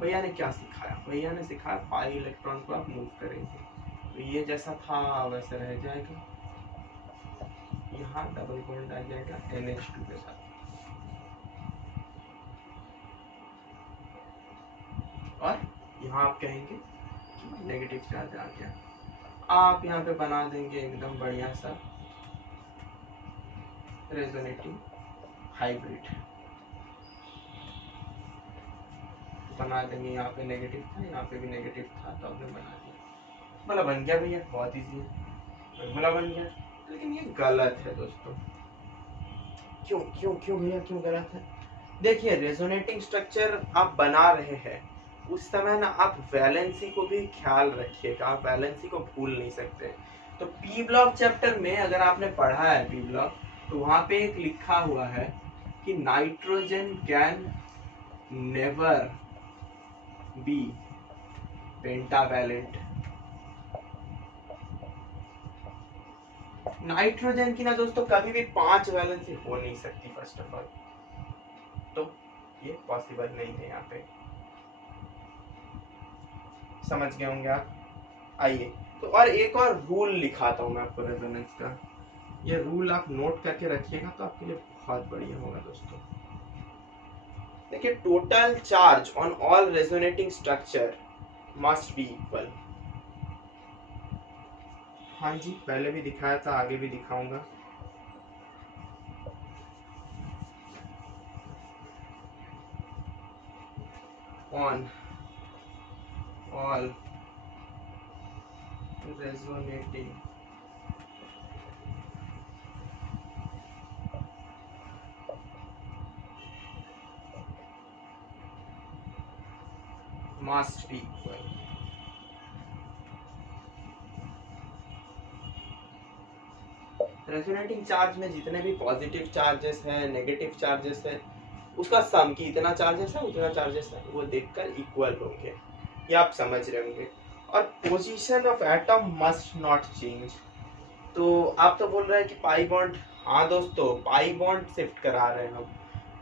भैया ने क्या सिखाया? भैया ने सिखाया पाई इलेक्ट्रॉन को आप मूव करेंगे, तो ये जैसा था वैसे रह जाएगा। यहाँ डबल बॉन्ड आ जाएगा NH2 के साथ, और यहाँ आप कहेंगे नेगेटिव चार्ज आ गया। आप यहाँ पे बना देंगे एकदम बढ़िया सा रेजोनेटिंग हाइब्रिड बना देंगे। यहाँ पे नेगेटिव था, यहाँ पे भी नेगेटिव था, तो हमने बना दिया। बोला बन गया भैया, बहुत इजी है, बोला बन गया। लेकिन ये गलत है दोस्तों। क्यों क्यों क्यों भैया, क्यों गलत है? देखिए रेजोनेटिंग स्ट्रक्चर आप बना रहे हैं, उस समय ना आप वैलेंसी को भी ख्याल रखिएगा, आप वैलेंसी को भूल नहीं सकते। तो पी ब्लॉक चैप्टर में अगर आपने पढ़ा है पी ब्लॉक, तो वहां पे एक लिखा हुआ है कि nitrogen can never be pentavalent. Nitrogen की ना दोस्तों कभी भी 5 वैलेंसी हो नहीं सकती फर्स्ट ऑफ ऑल, तो ये पॉसिबल नहीं है यहाँ पे। समझ गए होंगे आप। आइए तो और एक और रूल लिखाता हूँ मैं आपको रेजोनेंस का, ये रूल आप नोट करके रखिएगा तो आपके लिए बहुत बढ़िया होगा दोस्तों। देखिए total charge on all resonating structure must be equal. हाँ जी पहले भी दिखाया था, आगे भी दिखाऊंगा। On all resonating must be equal। Resonating charge में जितने भी पॉजिटिव चार्जेस हैं, नेगेटिव चार्जेस हैं, उसका सम की इतना चार्जेस है उतना चार्जेस है वो देखकर इक्वल होंगे, ये आप समझ रहे होंगे। और position of atom must not change. तो आप तो बोल रहे हैं कि पाई बॉन्ड, हाँ दोस्तों पाई बॉन्ड शिफ्ट करा रहे हैं हम,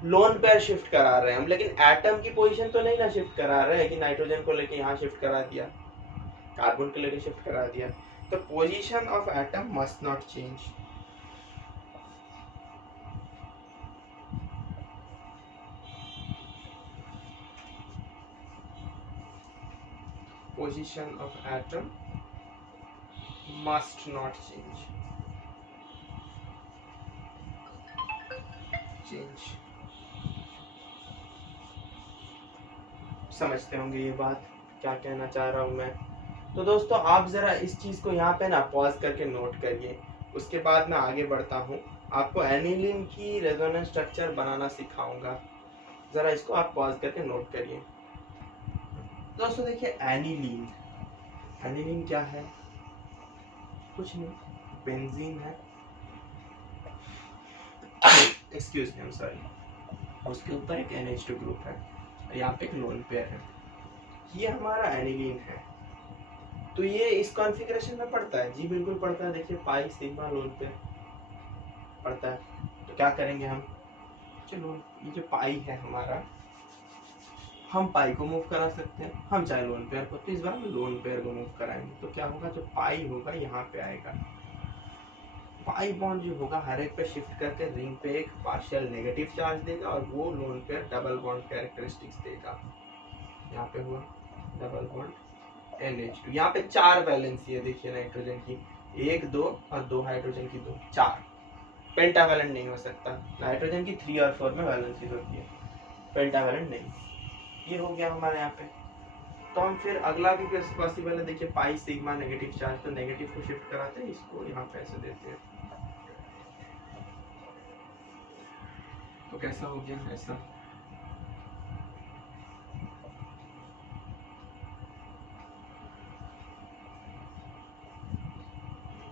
लोन पेयर शिफ्ट करा रहे हैं हम, लेकिन एटम की पोजीशन तो नहीं ना शिफ्ट करा रहे हैं कि नाइट्रोजन को लेके यहाँ शिफ्ट करा दिया, कार्बन को लेके शिफ्ट करा दिया। तो position of atom must not change. Position of atom must not change। समझते होंगे ये बात क्या कहना चाह रहा हूँ मैं। तो दोस्तों आप जरा इस चीज को यहाँ पे ना पॉज करके नोट करिए, उसके बाद मैं आगे बढ़ता हूँ, आपको एनिलीन की रेजोनेंस स्ट्रक्चर बनाना सिखाऊंगा। जरा इसको आप पॉज करके नोट करिए। दोस्तों देखिए एनिलीन, एनिलीन क्या है, कुछ नहीं, बेंजीन है, excuse me I am sorry, उसके ऊपर एक NH2 ग्रुप है, यहाँ पे एक लोन पेयर है, ये हमारा एनिलीन है। तो ये इस कॉन्फ़िगरेशन में पड़ता है, जी बिल्कुल पड़ता है। देखिए पाई सिग्मा लोन पेयर पड़ता है। तो क्या करेंगे हम, चलो ये जो पाई है हमारा, हम पाई को मूव करा सकते हैं, हम चाहे लोन पेयर को, तो इस बार हम लोन पेयर को मूव कराएंगे। तो क्या होगा, जो पाई होगा यहाँ पे आएगा, पाई बॉन्ड जो होगा हर एक पे शिफ्ट करके रिंग पे एक पार्शियल नेगेटिव चार्ज देगा और वो lone pair double bond characteristics देगा। यहाँ पे हुआ डबल बॉन्ड NH2, यहाँ पे 4 वैलेंसी है देखिए नाइट्रोजन की, 1 2 और 2 हाइड्रोजन की 2, 4। पेंटावैलेंट नहीं हो सकता, नाइट्रोजन की 3 और 4 में वैलेंसी होती है, पेंटावैलेंट नहीं। ये हो गया हमारे यहाँ पे। तो हम फिर अगला भी पॉसिबल है, देखिए पाई सिग्मा नेगेटिव चार्ज, तो नेगेटिव को शिफ्ट कराते हैं, इसको यहाँ पे ऐसे देते हैं, तो कैसा हो गया ऐसा।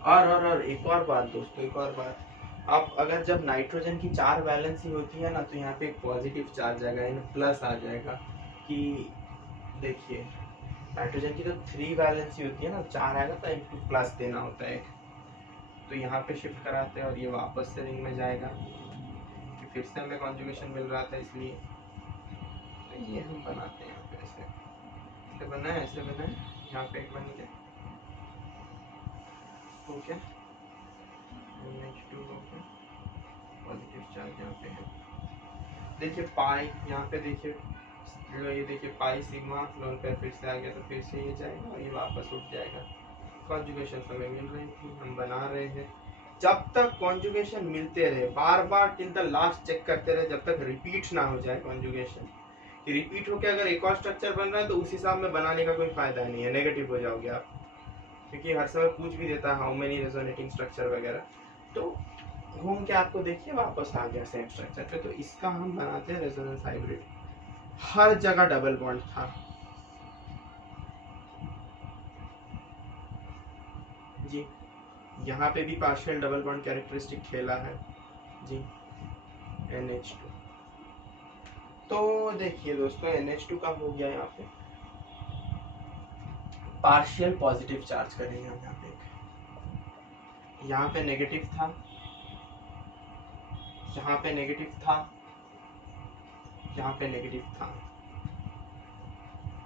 और एक और बात दोस्तों, एक और बात, आप अगर जब नाइट्रोजन की 4 वैलेंसी होती है ना, तो यहाँ पे एक पॉजिटिव चार्ज आएगा, इन प्लस आ जाएगा कि देखिए नाइट्रोजन की तो 3 वैलेंसी होती है ना, 4 आएगा तो एक प्लस देना होता है एक, तो यहाँ पे शिफ्ट कराते हैं और ये वापस से रिंग में जाएगा, कि फिर से हमें कॉन्जुगेशन मिल रहा था इसलिए। तो ये हम बनाते हैं यहाँ पे ऐसे बना है, ऐसे बना है, यहाँ पे एक बन गया, हो गया NH2 हो गया, पॉजिटिव चार्ज यहाँ पे है। देखिए पाई यहाँ पे देखिए, ये देखिए पाई सिग्मा लोन पे फिर से आ गया, तो फिर से ये जाएगा और ये वापस उठ जाएगा। कॉन्जुगेशन हमें मिल रही थी, हम बना रहे हैं, जब तक कॉन्जुगेशन मिलते रहे, बार बार टिल द लास्ट चेक करते रहे, जब तक रिपीट ना हो जाए कॉन्जुगेशन। रिपीट होकर अगर एक और स्ट्रक्चर बन रहा है तो उस हिसाब में बनाने का कोई फायदा नहीं है, नेगेटिव हो जाओगे आप, क्योंकि हर समय पूछ भी देता है हाउ मेनी रेजोनेटिंग स्ट्रक्चर वगैरह। तो घूम के आपको देखिए वापस आ गया सेम स्ट्रक्चर पे। तो इसका हम बनाते हैं रेजोनेंस हाइब्रिड, हर जगह डबल बॉन्ड था जी, यहाँ पे भी पार्शियल डबल बॉन्ड कैरेक्टरिस्टिक खेला है जी, NH2। तो देखिए दोस्तों NH2 का हो गया, यहाँ पे पार्शियल पॉजिटिव चार्ज करेंगे हम यहाँ पे, यहाँ पे नेगेटिव था, यहाँ पे नेगेटिव था, यहाँ पे नेगेटिव था।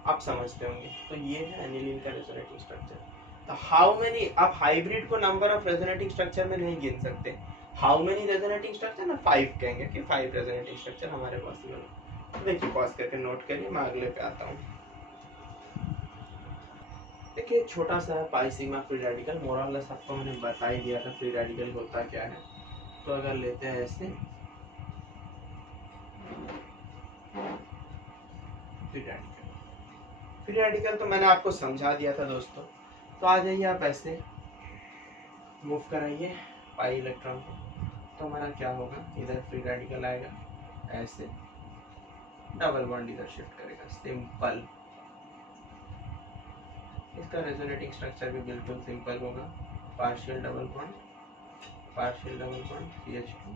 आप समझते होंगे। तो ये है एनिलीन का रेजोनेटिंग स्ट्रक्चर। तो हाउ मेनी, आप हाइब्रिड को नंबर ऑफ रेजोनेटिंग स्ट्रक्चर में नहीं गिन सकते। हाउ मेनी रेजोनेटिंग स्ट्रक्चर ना 5 कहेंगे कि 5 रेजोनेटिंग स्ट्रक्चर हमारे पॉसिबल है। देखिए पॉज करके नोट करिए, मैं अगले पे आता हूँ। देखिए छोटा सा पाई सिग्मा फ्री रेडिकल, मोरलेस आपको मैंने बता ही दिया था फ्री रेडिकल होता क्या है। तो अगर लेते हैं ऐसे फ्री रेडिकल, फ्री रेडिकल तो मैंने आपको समझा दिया था दोस्तों। तो आ जाइए आप ऐसे मूव कराइए पाई इलेक्ट्रॉन को। तो हमारा क्या होगा, इधर फ्री रेडिकल आएगा, ऐसे डबल बॉन्ड इधर शिफ्ट करेगा, सिंपल। इसका रेजोनेटिंग स्ट्रक्चर भी बिल्कुल सिंपल होगा, partial double bond, partial double bond CH2,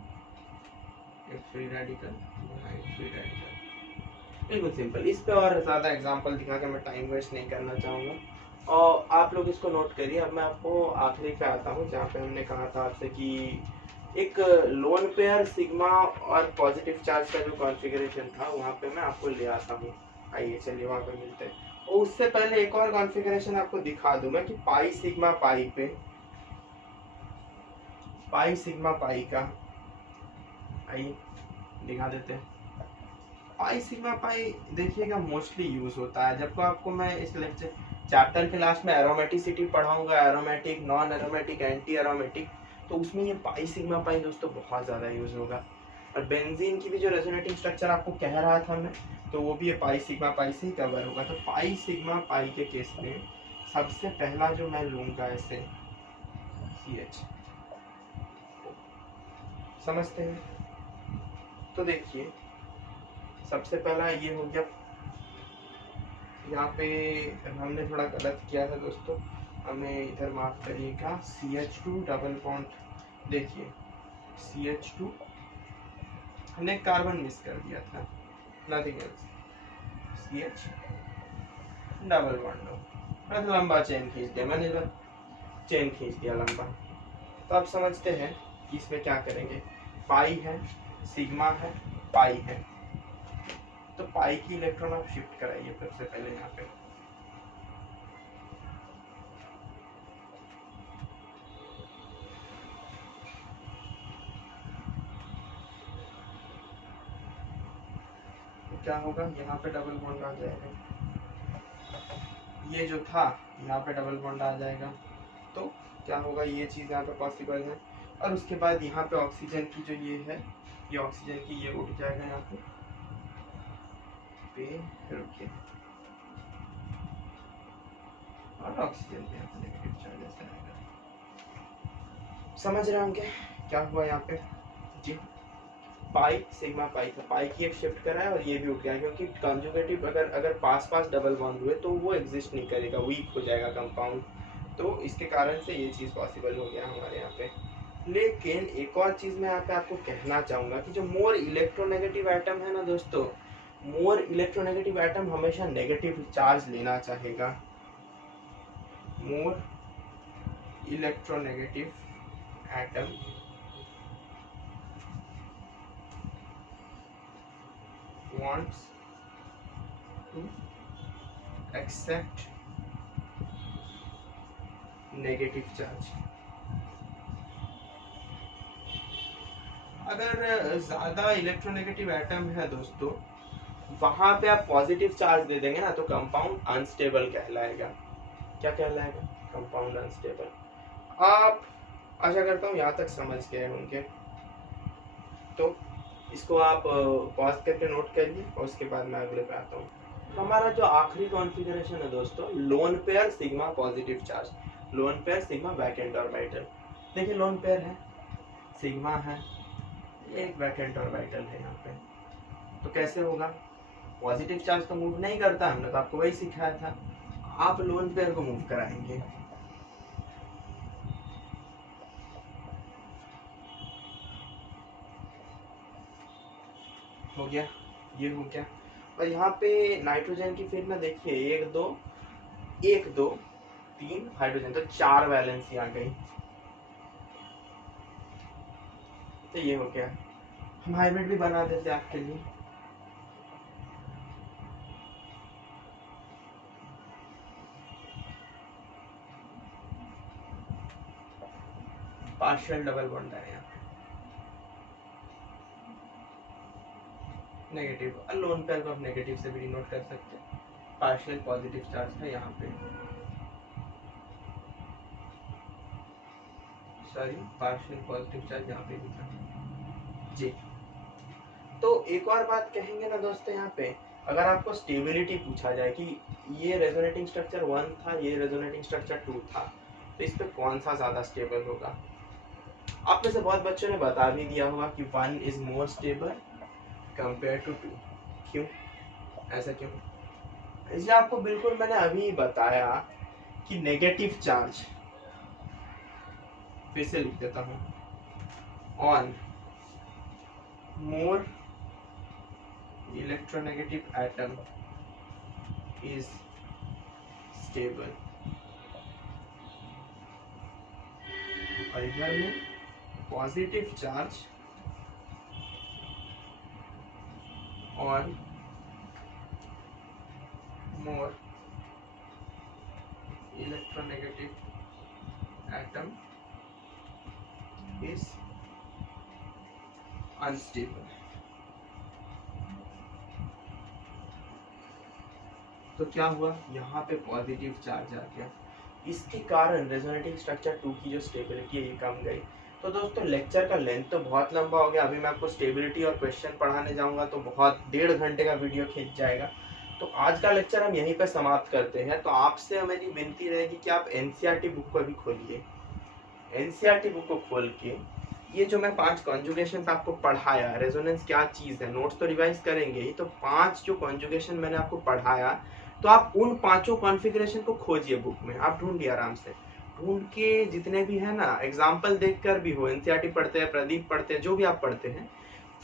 एक फ्री रेडिकल, एक फ्री रेडिकल, बिल्कुल सिंपल। इस पे और ज़्यादा एग्जांपल दिखा के मैं टाइम वेस्ट नहीं करना चाहूँगा, और आप लोग इसको नोट करिए। अब मैं आपको आखिरी पे आता हूँ, जहाँ पे हमने कहा था आपसे कि एक लोन पेयर सिग्मा और पॉजिटिव चार्ज का जो कॉन्फ़िगरेशन था, वहाँ पे मैं आपको ले आता हूँ। आइए चलिए वहाँ पे मिलते हैं। और उससे पहले एक और कॉन्फ़िगरेशन आपको दिखा दूँ मैं कि पाई सिग्मा पाई पे, पाई सिग्मा पाई का, आइए दिखा देते हैं। पाई सिग्मा पाई देखिएगा मोस्टली यूज होता है जब आपको मैं इस लेक्चर चैप्टर के लास्ट में एरोमेटिसिटी पढ़ाऊंगा, aromatic, non aromatic, anti aromatic, तो उसमें ये पाई सिग्मा पाई दोस्तों बहुत ज़्यादा यूज होगा। और बेंजीन की भी जो रेजोनेटिंग स्ट्रक्चर आपको कह रहा था मैं, तो वो भी ये पाई सिग्मा पाई से ही कवर होगा। तो पाई सिग्मा पाई के केस में सबसे पहला जो मैं लूँगा ऐसे CH, समझते हैं। तो देखिए सबसे पहला ये हो गया, यहाँ पे हमने थोड़ा गलत किया था दोस्तों, हमें इधर माफ करिएगा। CH2 डबल बॉन्ड, देखिए CH2 हमने कार्बन मिस कर दिया था, nothing else, CH double bond लो, बस लंबा चेन खींच दिया मैंने, इधर चेन खींच दिया लंबा। तो आप समझते हैं कि इसमें क्या करेंगे, पाई है, सिग्मा है, पाई है। तो पाई की इलेक्ट्रॉन आप शिफ्ट कराइए सबसे पहले यहाँ पे। तो क्या होगा, यहाँ पे डबल बॉन्ड आ जाएगा, ये जो था यहाँ पे डबल बॉन्ड आ जाएगा। तो क्या होगा, ये चीज़ यहाँ पे पॉसिबल है। और उसके बाद यहाँ पे ऑक्सीजन की जो ये है, ये ऑक्सीजन की ये उठ जाएगा यहाँ पे रुकिए, और ऑक्सीजन पे यहाँ पे नेगेटिव चार्ज ऐसे आएगा। समझ रहे होंगे क्या हुआ यहाँ पे जी। पाई सिग्मा पाई था, पाई की एक शिफ्ट करा है और ये भी उठ गया, क्योंकि कंजुगेटिव अगर अगर पास पास डबल बॉन्ड हुए तो वो एग्जिस्ट नहीं करेगा, वीक हो जाएगा कंपाउंड। तो इसके कारण से ये चीज़ पॉसिबल हो गया हमारे यहाँ पे। लेकिन एक और चीज़ मैं यहाँ पे आपको कहना चाहूँगा कि जो मोर इलेक्ट्रोनेगेटिव एटम है ना दोस्तों, मोर इलेक्ट्रोनेगेटिव एटम हमेशा नेगेटिव चार्ज लेना चाहेगा। More electronegative atom wants to accept negative charge। अगर ज़्यादा इलेक्ट्रोनेगेटिव एटम है दोस्तों, वहाँ पे आप पॉजिटिव चार्ज दे देंगे ना, तो कंपाउंड अनस्टेबल कहलाएगा। क्या कहलाएगा, कंपाउंड अनस्टेबल। आप आशा करता हूँ यहाँ तक समझ गए होंगे। तो इसको आप पॉज करके नोट करिए, और उसके बाद मैं अगले पे आता हूँ। तो हमारा जो आखिरी कॉन्फ़िगरेशन है दोस्तों, lone pair sigma positive charge, lone pair sigma vacant orbital. देखिए लोन पेयर है, सिग्मा है, एक वैकेंट ऑर्बिटल है यहाँ पे। तो कैसे होगा, पॉजिटिव चार्ज तो मूव नहीं करता, हमने तो आपको वही सिखाया था। आप लोन पेयर को मूव कराएंगे, हो गया, ये हो गया। और यहाँ पे नाइट्रोजन की फिर ना देखिए, एक दो तीन हाइड्रोजन, तो 4 वैलेंसी आ गई। तो ये हो गया। हम हाइब्रिड भी बना देते आपके लिए। पार्शियल डबल बॉन्ड है यहाँ पे, नेगेटिव लोन पेयर को आप नेगेटिव से भी डिनोट कर सकते हैं। पार्शियल पॉजिटिव चार्ज था यहाँ पे, सॉरी पार्शियल पॉजिटिव चार्ज यहाँ पे भी था जी। तो एक और बात कहेंगे ना दोस्तों, यहाँ पे अगर आपको स्टेबिलिटी पूछा जाए कि ये रेजोनेटिंग स्ट्रक्चर 1 था, ये रेजोनेटिंग स्ट्रक्चर 2 था, तो इस पे कौन सा ज़्यादा स्टेबल होगा? आप में से बहुत बच्चों ने बता भी दिया होगा कि 1 is more stable compare to 2। क्यों, ऐसा क्यों? इसलिए आपको बिल्कुल मैंने अभी बताया कि नेगेटिव चार्ज, फिर से लिख देता हूँ, on more electronegative atom is stable, और इधर में positive charge on more electronegative atom is unstable. तो क्या हुआ, यहाँ पे पॉजिटिव चार्ज आ गया, इसके कारण रेजोनेटिंग स्ट्रक्चर 2 की जो स्टेबिलिटी है ये कम गई। तो दोस्तों लेक्चर का लेंथ तो बहुत लंबा हो गया, अभी मैं आपको स्टेबिलिटी और क्वेश्चन पढ़ाने जाऊंगा तो बहुत 1.5 घंटे का वीडियो खींच जाएगा। तो आज का लेक्चर हम यहीं पर समाप्त करते हैं। तो आपसे मेरी विनती रहेगी कि आप एनसीईआरटी बुक को भी खोलिए, एनसीईआरटी बुक को खोल के ये जो मैं 5 कॉन्जुगेशन आपको पढ़ाया, रेजोनेंस क्या चीज़ है, नोट्स तो रिवाइज करेंगे ही, तो 5 जो कॉन्जुगेशन मैंने आपको पढ़ाया, तो आप उन 5 कॉन्फ़िगरेशन को खोजिए बुक में, आप ढूंढिए आराम से, ढूंढ के जितने भी है ना, एग्जाम्पल देखकर भी हो, एनसीईआरटी पढ़ते हैं, प्रदीप पढ़ते हैं, जो भी आप पढ़ते हैं,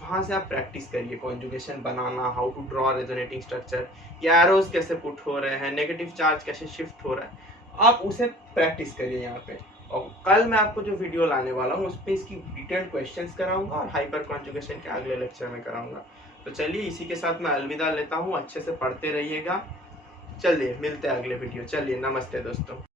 वहाँ से आप प्रैक्टिस करिए कॉन्जुगेशन बनाना, how to draw resonating structure, या एरोज कैसे पुट हो रहे हैं, नेगेटिव चार्ज कैसे शिफ्ट हो रहा है, आप उसे प्रैक्टिस करिए यहाँ पे। और कल मैं आपको जो वीडियो लाने वाला हूँ उस पर इसकी डिटेल्ड क्वेश्चंस कराऊंगा और हाइपर कॉन्जुगेशन के अगले लेक्चर में कराऊंगा। तो चलिए इसी के साथ मैं अलविदा लेता हूँ, अच्छे से पढ़ते रहिएगा। चलिए मिलते हैं अगले वीडियो, चलिए नमस्ते दोस्तों।